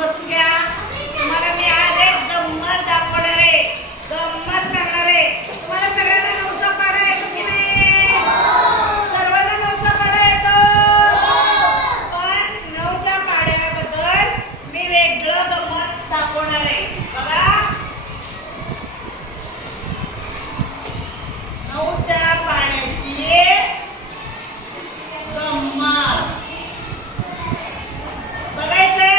बसून घ्या. तुम्हाला मी आज एक गंमत दाखवणार आहे, गंमत सांगणार आहे. तुम्हाला सगळ्यांना नऊचा पाढा येतो की नाही? सर्वांना नऊचा पाढा येतो. पण नऊच्या पाढ्याबद्दल मी वेगळं गंमत दाखवणार आहे. बघा, नऊच्या पाढ्याची गंमत बघायचंय.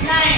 Nine.